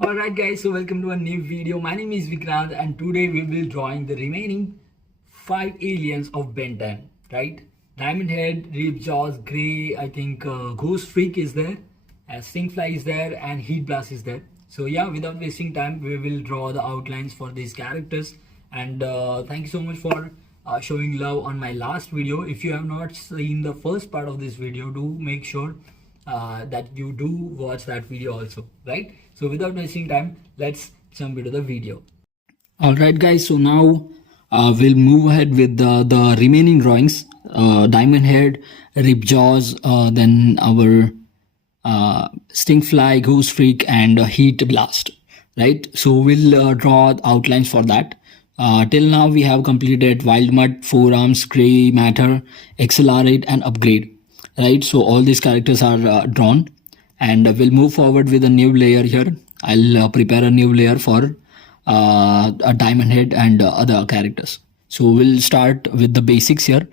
Alright guys, so welcome to a new video. My name is Vikrant and today we will drawing the remaining 5 aliens of Ben 10, right? Diamondhead, Ripjaws, Grey, I think Ghostfreak is there, Stinkfly is there and Heatblast is there. So yeah, without wasting time, we will draw the outlines for these characters. And thank you so much for showing love on my last video. If you have not seen the first part of this video, do make sure that you do watch that video also, right? So without wasting time, let's jump into the video. All right guys, so now we'll move ahead with the remaining drawings. Diamondhead, Ripjaws, then our Stinkfly, Ghostfreak and Heatblast, right? So we'll draw outlines for that. Till now we have completed Wildmutt, Forearms, Grey Matter, Accelerate and Upgrade, right? So all these characters are drawn, and we'll move forward with a new layer here. I'll prepare a new layer for a Diamondhead and other characters. So we'll start with the basics here.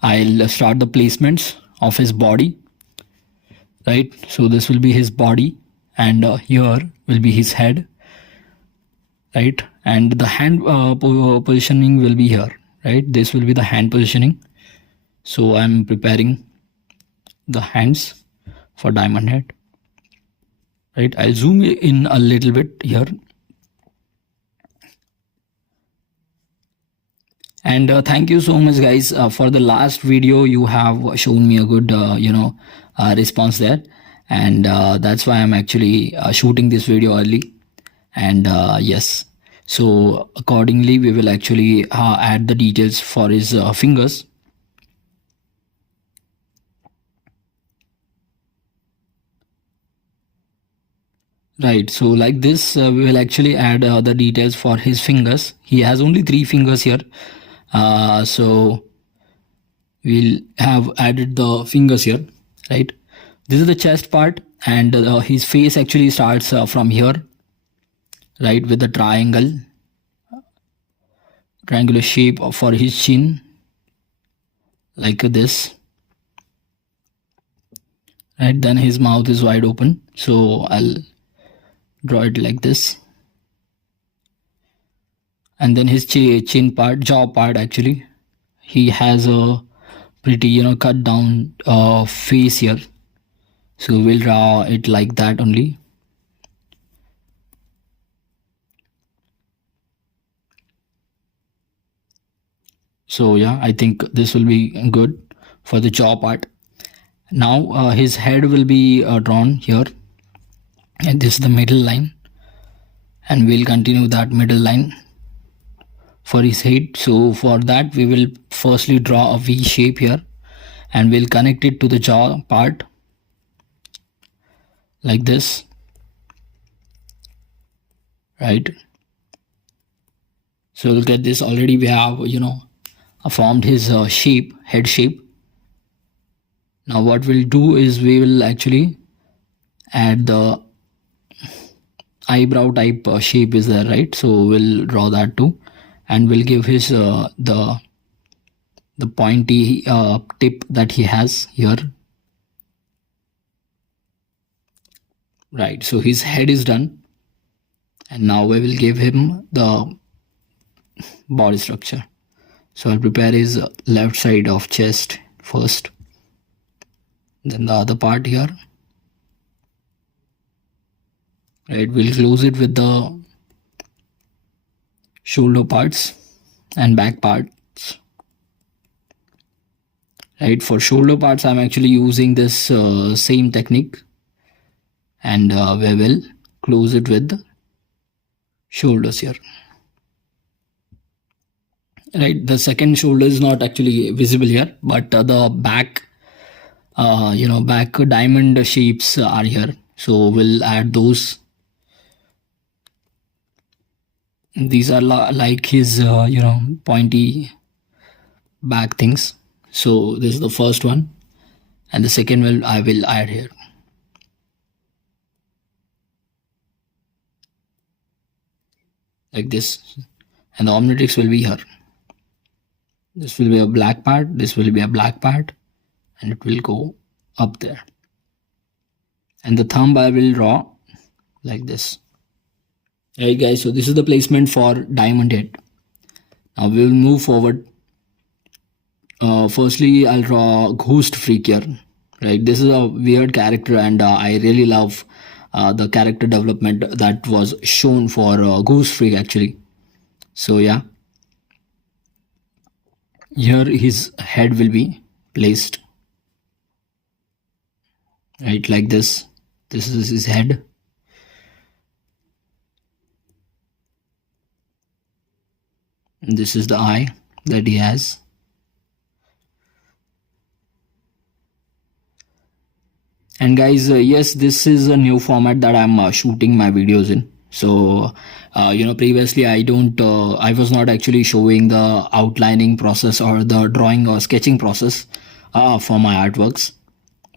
I'll start the placements of his body, right? So this will be his body, and here will be his head, right? And the hand positioning will be here, right? This will be the hand positioning. So I'm preparing the hands for Diamondhead, right? I'll zoom in a little bit here. And thank you so much guys for the last video. You have shown me a good response there, and that's why I'm actually shooting this video early. And yes, so accordingly we will actually add the details for his fingers. Right, so like this we will actually add the details for his fingers. He has only 3 fingers here, so we'll have added the fingers here, right? This is the chest part, and his face actually starts from here, right, with the triangular shape for his chin, like this, right? Then his mouth is wide open, so I'll draw it like this. And then his chin part, jaw part, actually he has a pretty cut down face here, so we'll draw it like that only. So yeah, I think this will be good for the jaw part. Now his head will be drawn here, and this is the middle line, and we'll continue that middle line for his head. So for that we will firstly draw a V shape here, and we'll connect it to the jaw part like this, right? So look at this, already we have formed his shape, head shape. Now what we'll do is we will actually add the eyebrow type shape is there, right? So we'll draw that too, and we'll give his the pointy tip that he has here, right? So his head is done, and now we will give him the body structure. So I'll prepare his left side of chest first, then the other part here, right? We'll close it with the shoulder parts and back parts, right? For shoulder parts I'm actually using this same technique, and we will close it with the shoulders here, right? The second shoulder is not actually visible here, but the back back diamond shapes are here, so we'll add those. These are like his pointy back things. So this is the first one, and the second I will add here, like this. And the Omnitrix will be here. This will be a black part, this will be a black part, and it will go up there. And the thumb I will draw like this. Right guys, so this is the placement for Diamondhead. Now we will move forward. Firstly, I'll draw Ghostfreak here. Right, this is a weird character, and I really love the character development that was shown for Ghostfreak actually. So yeah, here his head will be placed. Right, like this. This is his head. And this is the eye that he has. And guys, yes, this is a new format that I'm shooting my videos in. So previously I was not actually showing the outlining process or the drawing or sketching process for my artworks,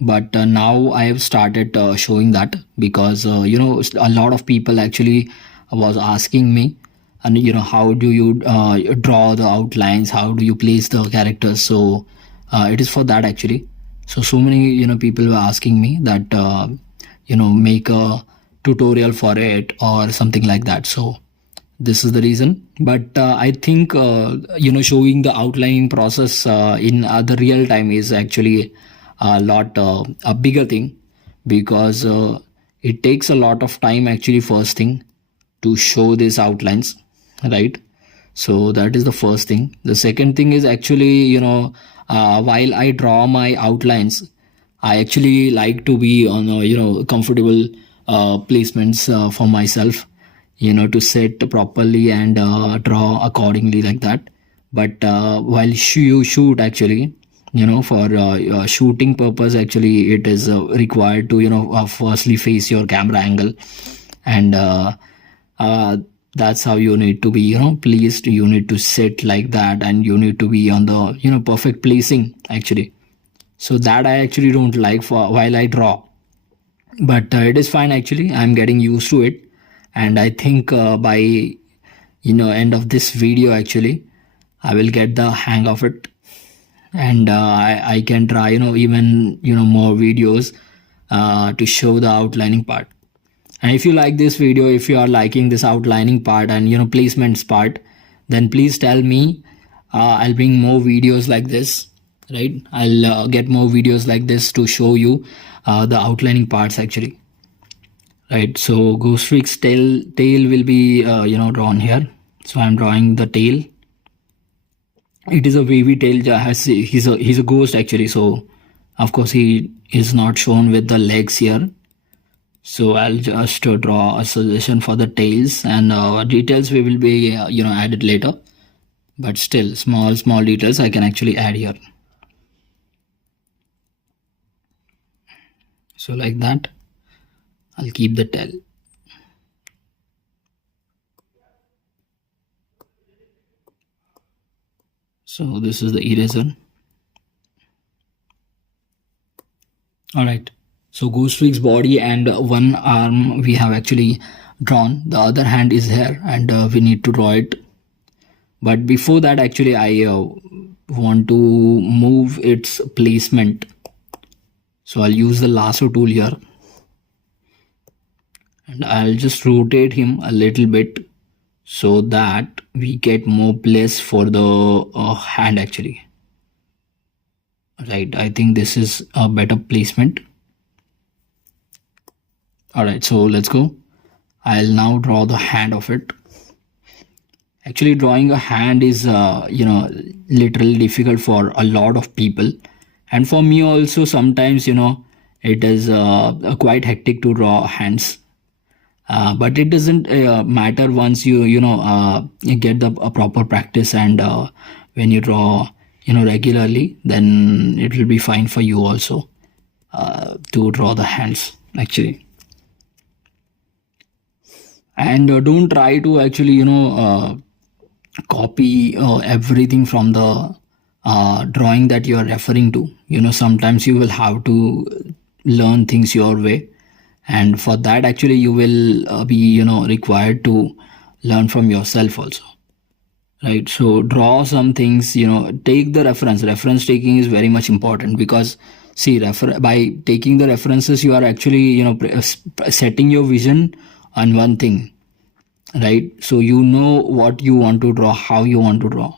but now I have started showing that, because a lot of people actually was asking me, and how do you draw the outlines, how do you place the characters. So it is for that actually. So many people were asking me that make a tutorial for it or something like that. So this is the reason. But I think showing the outlining process in the real time is actually a bigger thing, because it takes a lot of time actually, first thing, to show these outlines, right? So that is the first thing. The second thing is actually while I draw my outlines, I actually like to be on comfortable placements for myself, to set properly and draw accordingly, like that. But while you shoot actually, for shooting purpose actually, it is required to firstly face your camera angle, and that's how you need to be placed. You need to sit like that, and you need to be on the perfect placing actually. So that I actually don't like for while I draw, but it is fine actually. I'm getting used to it, and I think by end of this video actually, I will get the hang of it, and I can try even more videos to show the outlining part. And if you like this video, if you are liking this outlining part and placements part, then please tell me. I'll bring more videos like this, right? I'll get more videos like this to show you the outlining parts actually, right? So Ghostfreak's tail will be drawn here. So I'm drawing the tail. It is a wavy tail. He's a ghost actually, so of course he is not shown with the legs here. So I'll just draw a suggestion for the tails, and details we will be added later, but still small details I can actually add here. So like that, I'll keep the tail. So this is the eraser. All right. So Ghostfreak's body and one arm we have actually drawn. The other hand is here, and we need to draw it. But before that, actually, I want to move its placement. So I'll use the lasso tool here, and I'll just rotate him a little bit so that we get more place for the hand actually. Right, I think this is a better placement. All right, so let's go. I'll now draw the hand of it. Actually, drawing a hand is literally difficult for a lot of people, and for me also sometimes it is quite hectic to draw hands. But it doesn't matter once you you get the proper practice, and when you draw regularly, then it will be fine for you also to draw the hands actually. And don't try to actually copy everything from the drawing that you are referring to. Sometimes you will have to learn things your way, and for that actually you will be required to learn from yourself also, right? So draw some things, take the reference taking is very much important, because see, by taking the references, you are actually setting your vision on one thing, right? So you know what you want to draw, how you want to draw,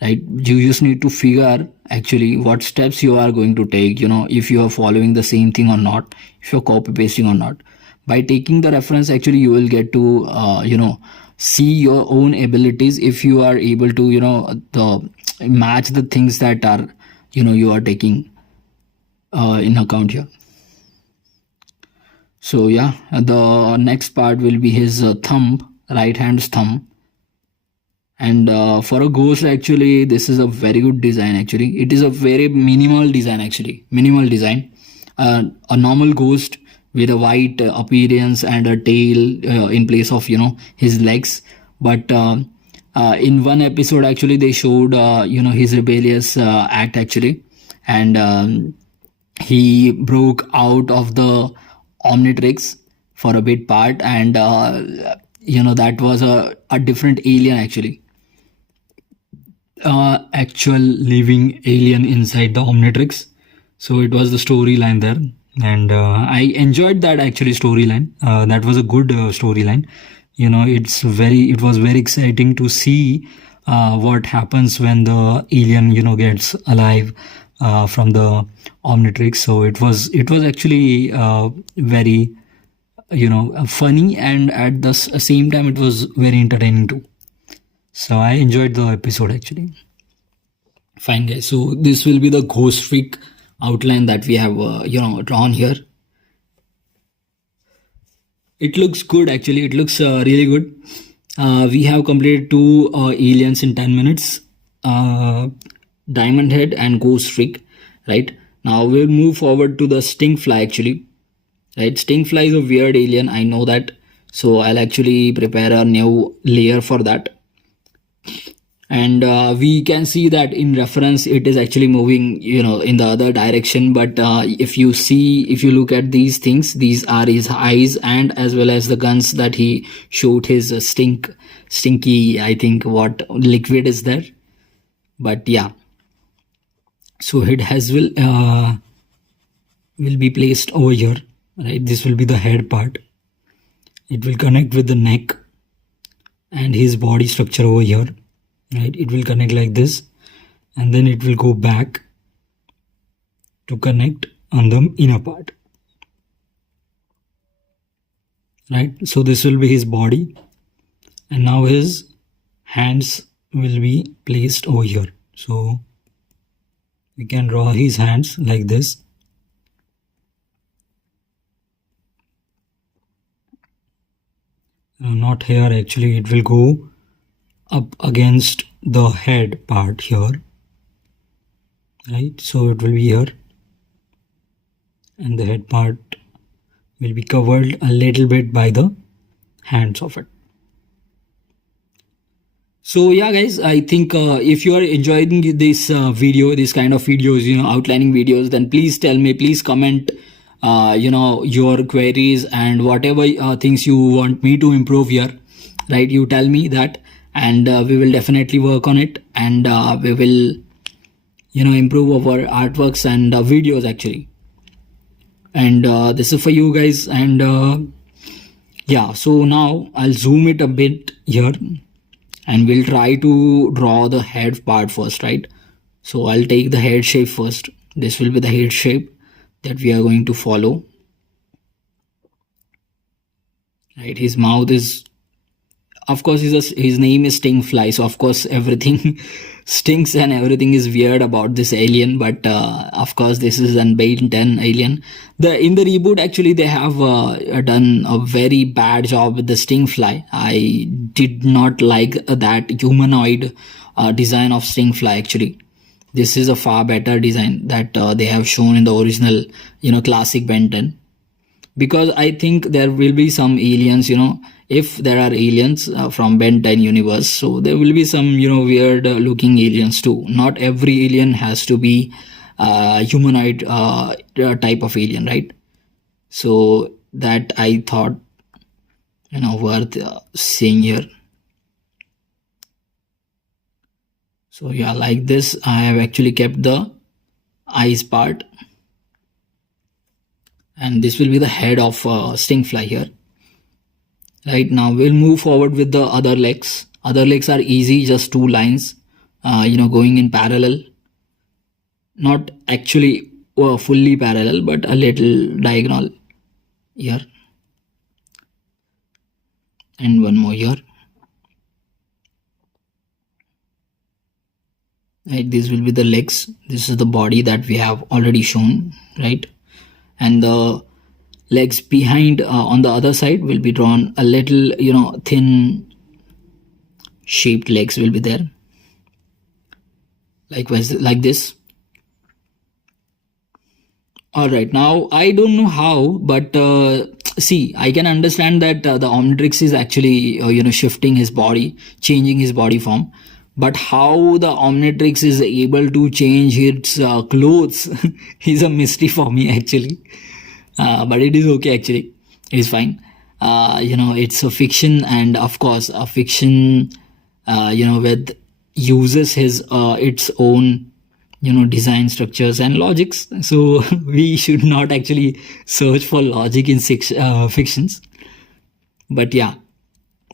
right? You just need to figure actually what steps you are going to take, if you are following the same thing or not, if you're copy pasting or not. By taking the reference, actually you will get to see your own abilities, if you are able to the match the things that are you are taking in account here. So yeah, the next part will be his thumb, right hand's thumb. And for a ghost, actually this is a very good design. Actually it is a very minimal design, actually minimal design. A normal ghost with a white appearance and a tail in place of his legs. But in one episode, actually they showed his rebellious act, actually. And he broke out of the Omnitrix for a bit part. And that was a different alien, actually, actual living alien inside the Omnitrix. So it was the storyline there, and I enjoyed that, actually storyline. That was a good storyline. It was very exciting to see what happens when the alien gets alive from the Omnitrix. So it was actually very funny, and at the same time it was very entertaining too. So I enjoyed the episode, actually. Fine, guys. So this will be the Ghostfreak outline that we have drawn here. It looks good, actually. It looks really good. We have completed two aliens in 10 minutes, Diamondhead and Ghostfreak, right? Now we'll move forward to the Stinkfly, actually, right? Stinkfly is a weird alien, I know that. So I'll actually prepare a new layer for that. And we can see that in reference it is actually moving in the other direction. But if you look at these things, these are his eyes, and as well as the guns that he shot his stinky, I think, what liquid is there. But yeah, so it will be placed over here, right? This will be the head part. It will connect with the neck and his body structure over here, right? It will connect like this, and then it will go back to connect on the inner part, right? So this will be his body, and now his hands will be placed over here. So we can draw his hands like this. Not here, actually. It will go up against the head part here, right? So it will be here, and the head part will be covered a little bit by the hands of it. So yeah, guys, I think if you are enjoying this video, this kind of videos, outlining videos, then please tell me, please comment your queries and whatever things you want me to improve here, right? You tell me that, and we will definitely work on it, and we will improve our artworks and videos, actually. And this is for you guys. And yeah, so now I'll zoom it a bit here, and we'll try to draw the head part first, right? So I'll take the head shape first. This will be the head shape that we are going to follow, right? His mouth is, of course, his name is Stinkfly, so of course everything stinks and everything is weird about this alien. But of course this is an Ben 10 alien. In the reboot, actually, they have done a very bad job with the Stinkfly. I did not like that humanoid design of Stinkfly, actually. This is a far better design that they have shown in the original classic Ben 10. Because I think there will be some aliens, if there are aliens from Ben 10 universe, so there will be some weird looking aliens too. Not every alien has to be humanoid type of alien, right? So that I thought worth seeing here. So yeah, like this I have actually kept the eyes part, and this will be the head of Stinkfly here. Right, now we'll move forward with the other legs. Other legs are easy, just two lines, going in parallel. Not actually fully parallel, but a little diagonal here, and one more here. Right, these will be the legs. This is the body that we have already shown, right? And the legs behind on the other side will be drawn a little, thin shaped legs will be there, likewise like this. All right, now I don't know how, but see, I can understand that the Omnitrix is actually shifting his body, changing his body form. But how the Omnitrix is able to change its clothes is a mystery for me actually. But it is okay actually. It is fine. It's a fiction, and of course, a fiction, with uses his its own design structures and logics. So we should not actually search for logic in fictions. But yeah,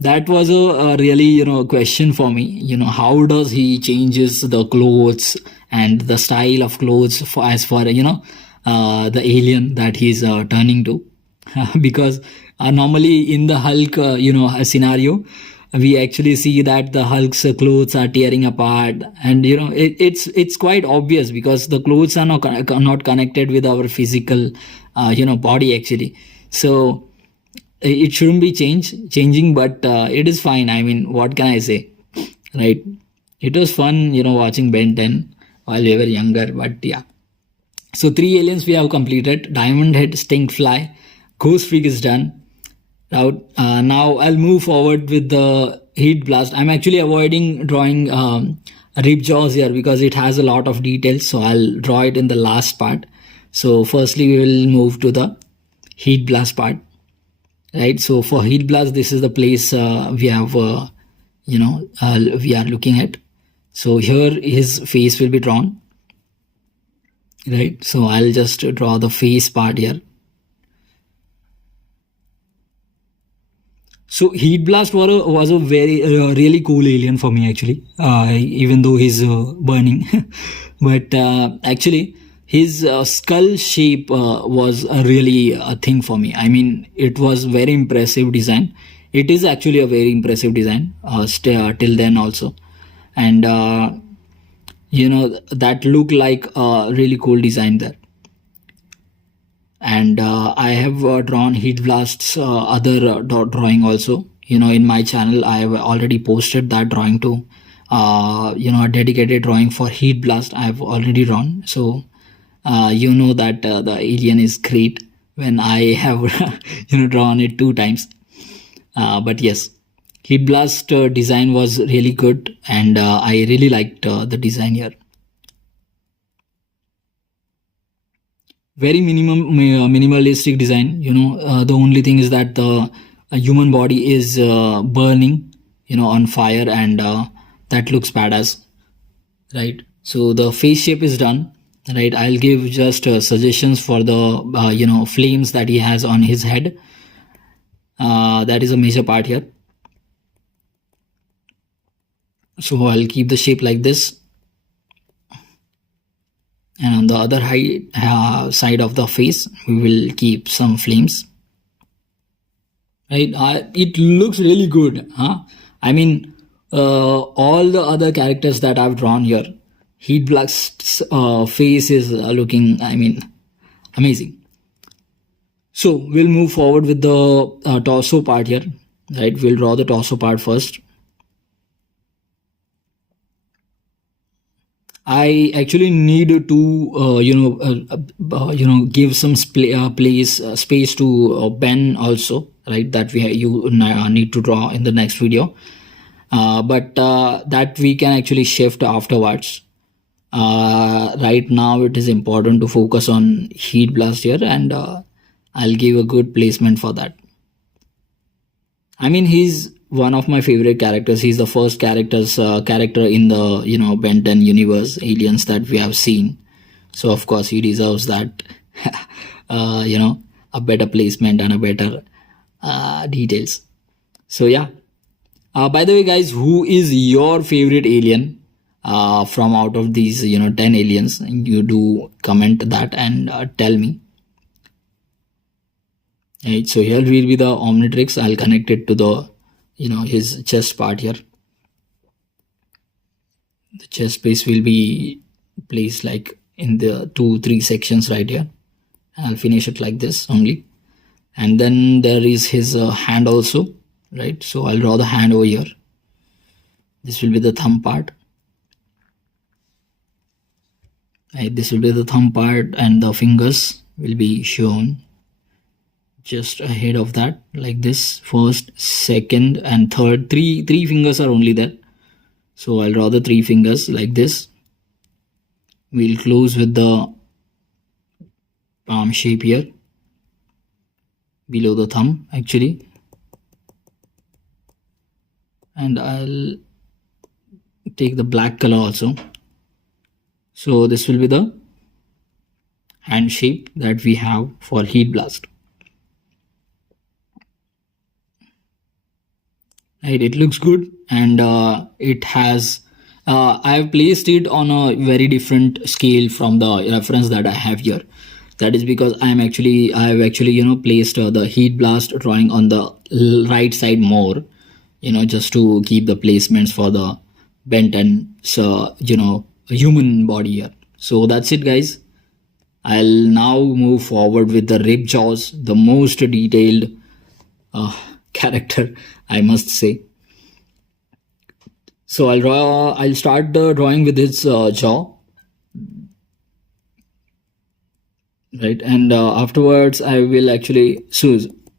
that was a really question for me. How does he changes the clothes and the style of clothes for, as for the alien that he's turning to. Because normally in the Hulk scenario, we actually see that the Hulk's clothes are tearing apart, and it's quite obvious because the clothes are not connected with our physical body actually. So it shouldn't be changing, but it is fine. I mean, what can I say, right? It was fun watching Ben 10 while we were younger. But yeah, so 3 aliens we have completed: Diamondhead, Stinkfly, Ghostfreak is done. Now I'll move forward with the Heatblast. I'm actually avoiding drawing Ripjaws here because it has a lot of details, so I'll draw it in the last part. So firstly we will move to the Heatblast part. Right, so for Heatblast, this is the place we have we are looking at. So here his face will be drawn. Right, so I'll just draw the face part here. So Heatblast was a very really cool alien for me actually, even though he's burning. But actually his skull shape was really a thing for me. I mean, it was very impressive design. It is actually a very impressive design till then also. And that looked like a really cool design there. And I have drawn Heatblast's other drawing also. In my channel I have already posted that drawing too. A dedicated drawing for Heatblast I have already drawn. So that the alien is great when I have drawn it 2 times. But yes, Heatblast design was really good, and I really liked the design here. Very minimalistic design. The only thing is that the human body is burning on fire, and that looks badass, right? So the face shape is done. Right, I'll give just suggestions for the flames that he has on his head. That is a major part here. So I'll keep the shape like this, and on the other side of the face we will keep some flames. Right, it looks really good, huh? I mean, all the other characters that I've drawn here, Heatblast's face is looking, I mean, amazing. So we'll move forward with the torso part here. Right, we'll draw the torso part first. I actually need to give some space to Ben also, right? That you need to draw in the next video, but that we can actually shift afterwards. Right now it is important to focus on Heatblast here, and I'll give a good placement for that. I mean, he's one of my favorite characters. He's the first character in the Ben 10 universe aliens that we have seen. So of course he deserves that a better placement and a better details. So yeah. By the way, guys, who is your favorite alien from out of these 10 aliens? You do comment that and tell me. Right, so here will be the Omnitrix. I'll connect it to the his chest part here. The chest piece will be placed like in the 2-3 sections right here. I'll finish it like this only. And then there is his hand also, right? So I'll draw the hand over here. This will be the thumb part. Right, this will be the thumb part, and the fingers will be shown just ahead of that, like this. First, second, and third. Three fingers are only there. So I'll draw the 3 fingers like this. We'll close with the palm shape here, below the thumb actually. And I'll take the black color also. So this will be the hand shape that we have for Heatblast. Right, it looks good, and it has I have placed it on a very different scale from the reference that I have here. That is because I have actually placed the Heatblast drawing on the right side more, just to keep the placements for the bent and human body here. So that's it, guys. I'll now move forward with the Ripjaws, the most detailed character, I must say. So I'll start the drawing with its jaw, right? And afterwards I will actually, so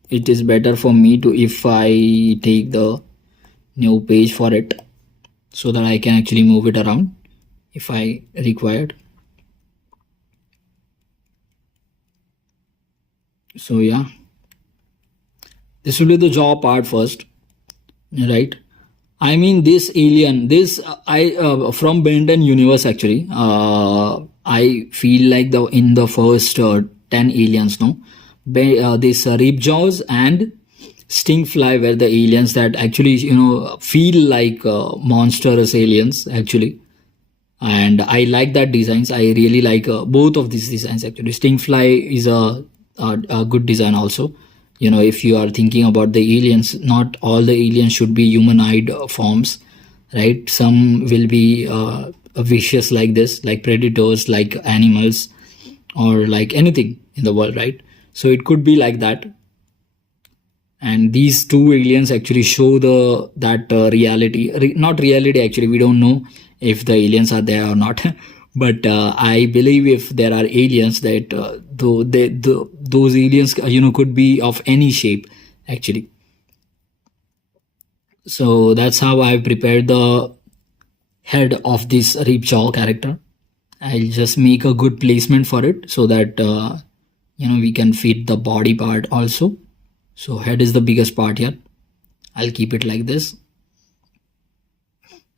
it is better for me to, if I take the new page for it, so that I can actually move it around if I required. So yeah, this will be the jaw part first, right? I mean, this alien, this from Ben 10 universe actually. I feel like in the first 10 aliens, no, this Ripjaws and Stinkfly were the aliens that actually feel like monstrous aliens actually. And I like that designs. I really like both of these designs actually. Stinkfly is a good design also. If you are thinking about the aliens, not all the aliens should be humanoid forms, right? Some will be vicious like this, like predators, like animals, or like anything in the world, right? So it could be like that. And these 2 aliens actually show that reality, not reality actually. We don't know if the aliens are there or not. But I believe if there are aliens, that those aliens could be of any shape actually. So that's how I've prepared the head of this Ripjaw character. I'll just make a good placement for it, so that we can fit the body part also. So head is the biggest part here. I'll keep it like this.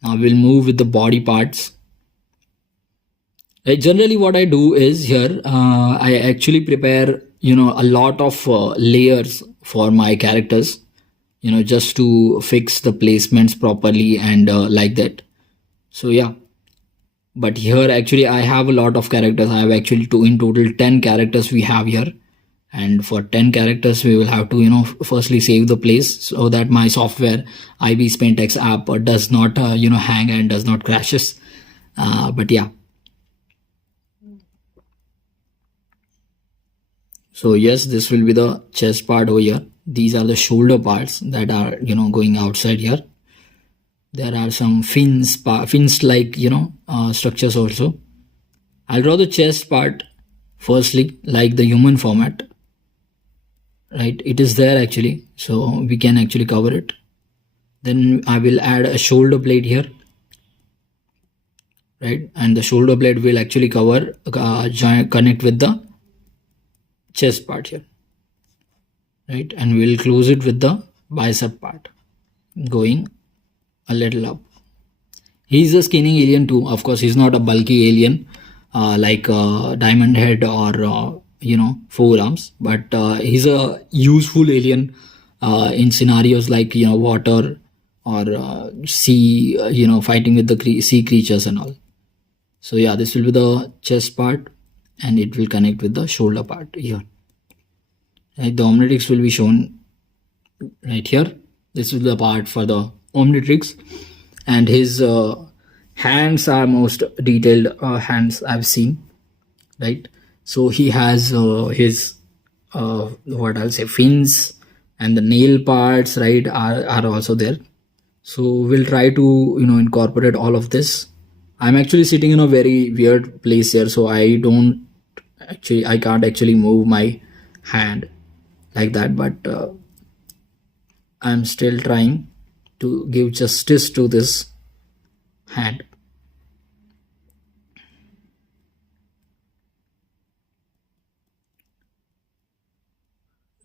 Now we'll move with the body parts. Generally what I do is here, I actually prepare a lot of layers for my characters, just to fix the placements properly and like that. So yeah, but here actually I have a lot of characters. I have actually in total 10 characters we have here. And for 10 characters we will have to firstly save the place, so that my software IB Spentex app does not hang and does not crashes. But yeah, so yes, this will be the chest part over here. These are the shoulder parts that are going outside here. There are some fins like structures also. I'll draw the chest part firstly, like the human format, right? It is there actually, so we can actually cover it. Then I will add a shoulder blade here, right? And the shoulder blade will actually cover connect with the chest part here, right? And we'll close it with the bicep part going a little up. He's a skinny alien too. Of course, he's not a bulky alien like Diamondhead or 4 arms, but he's a useful alien in scenarios like water or sea, fighting with the sea creatures and all. So yeah, this will be the chest part, and it will connect with the shoulder part here. Right, the Omnitrix will be shown right here. This is the part for the Omnitrix, and his hands are most detailed hands I've seen. Right, so he has his what I'll say fins, and the nail parts, right, are also there. So we'll try to incorporate all of this. I'm actually sitting in a very weird place here, so I can't actually move my hand like that, but I'm still trying to give justice to this hand.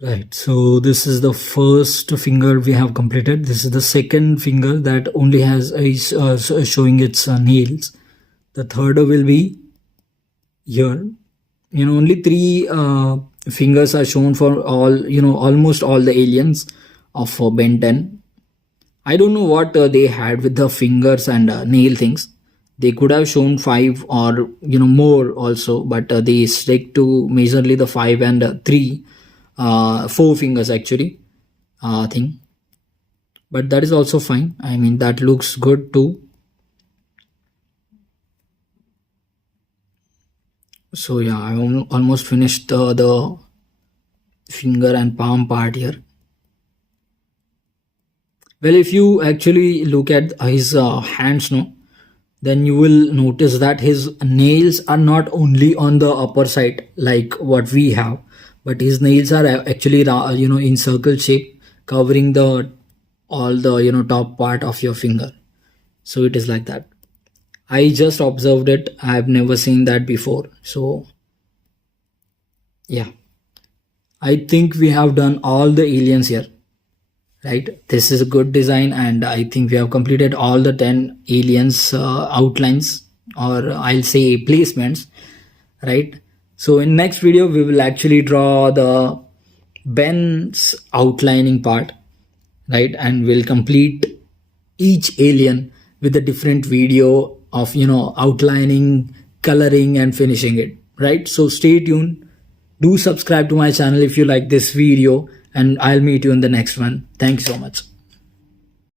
Right, so this is the first finger we have completed. This is the second finger that only has showing its nails. The third will be here. Only three fingers are shown for all, almost all the aliens of Ben 10. I don't know what they had with the fingers and nail things. They could have shown 5 or more also, but they stick to majorly the 5 and 3, 4 fingers actually thing. But that is also fine. I mean, that looks good too. So yeah, I almost finished the finger and palm part here. Well, if you actually look at his hands, then you will notice that his nails are not only on the upper side like what we have, but his nails are actually in circle shape, covering the all the top part of your finger. So it is like that. I just observed it. I've never seen that before. So yeah, I think we have done all the aliens here. Right, this is a good design, and I think we have completed all the 10 aliens outlines, or I'll say placements. Right, so in next video we will actually draw the Ben's outlining part, right, and we'll complete each alien with a different video of outlining, coloring, and finishing it. Right, so stay tuned. Do subscribe to my channel if you like this video, and I'll meet you in the next one. Thanks so much.